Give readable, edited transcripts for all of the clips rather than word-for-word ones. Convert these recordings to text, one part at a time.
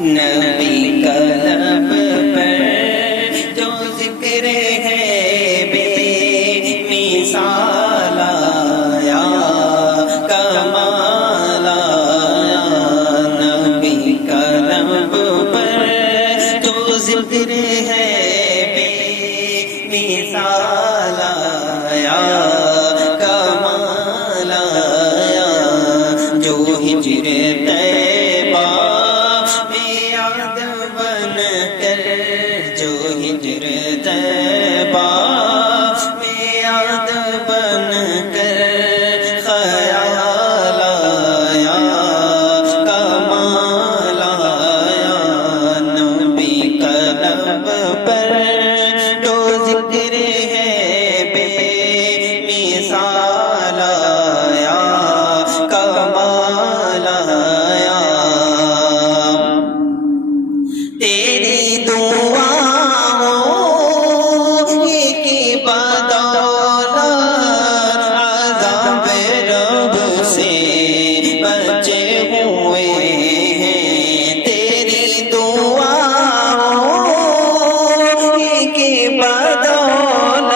نبی کا لب پر جو ذکر ہے بے مثال آیا، کمال آیا۔ نبی کا لب پر جو ذکر ہے بے مثال آیا، کمال آیا۔ جو ہجر طیبہ میں یاد بن کر، جو ہجر طیبہ میں یاد بن کر خیال آیا، کمال آیا۔ نبی کا لب پر جو ذکر ہے بے مثال آیا، کمال آیا۔ تیری دعاؤں کی بدولت عذاب رب سے بچے ہوئے ہیں، تیری دعاؤں کی بدولت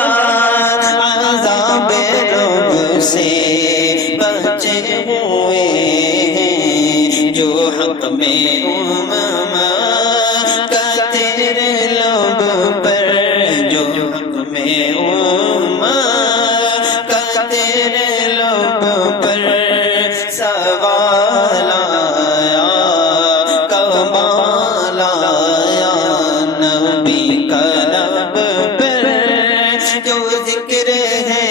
عذاب رب سے بچے ہوئے ہیں۔ جو حق میں کا تیرے لب پر، جو حق میں کا تیرے لب پر سوال آیا، کمال آیا۔ نبی کا لب پر جو ذکر ہے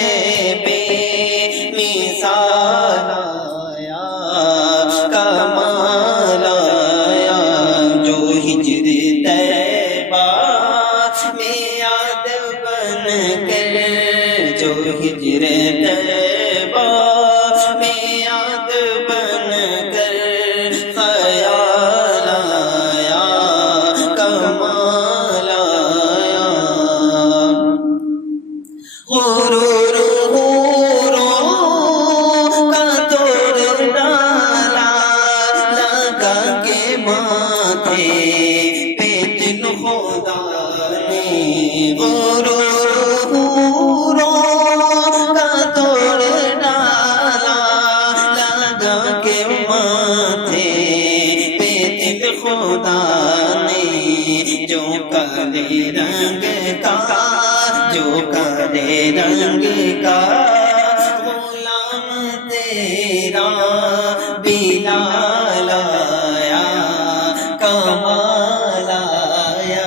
بے مثال آیا، کمال آیا۔ جو ہجر طیبہ میں یاد بن کر، جو ہجر طیبہ میں یاد بن کر خیال آیا، کمال آیا۔ غرور کا توڑ ڈالا، لگا کے ماتھے پہ دل خدا نے، غرور کا توڑ ڈالا، لگا کے ماتھے پہ دل خدا نے۔ جو کالے رنگ کا، جو کالے رنگ کا غلام تیرا بلال آیا، کمال آیا۔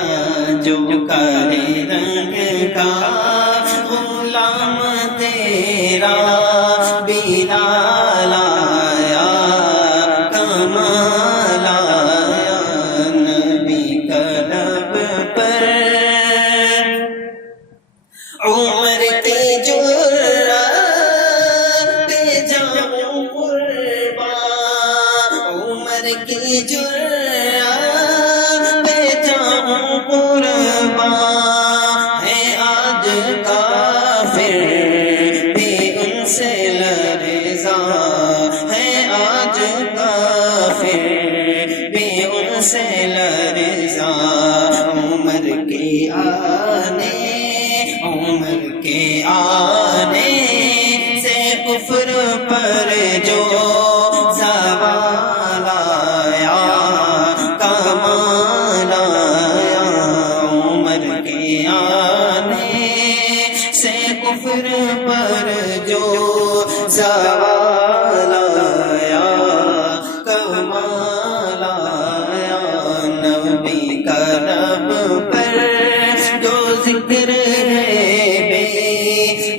جو کالے رنگ کا غلام تیرا بلال آیا، کمال آیا۔ نبی کا لب پر عمر کی جرات پہ جاؤں قربان، عمر کی جرات پہ جاؤں قربان۔ ہے آج کافر بھی ان سے لرزاں، ہے آج کافر بھی ان سے لرزاں۔ عمر کے آنے، عمر کے آنے سے کفر پر جو زوال آیا، کمال آیا۔ عمر کے آنے سے کفر پر جو زوال آیا، کمال آیا۔ نبی کا لب پر جو ذکر ہے بے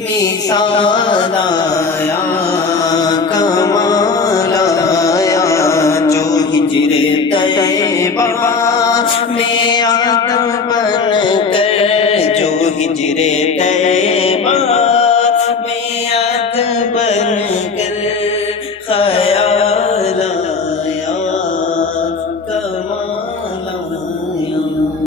مثال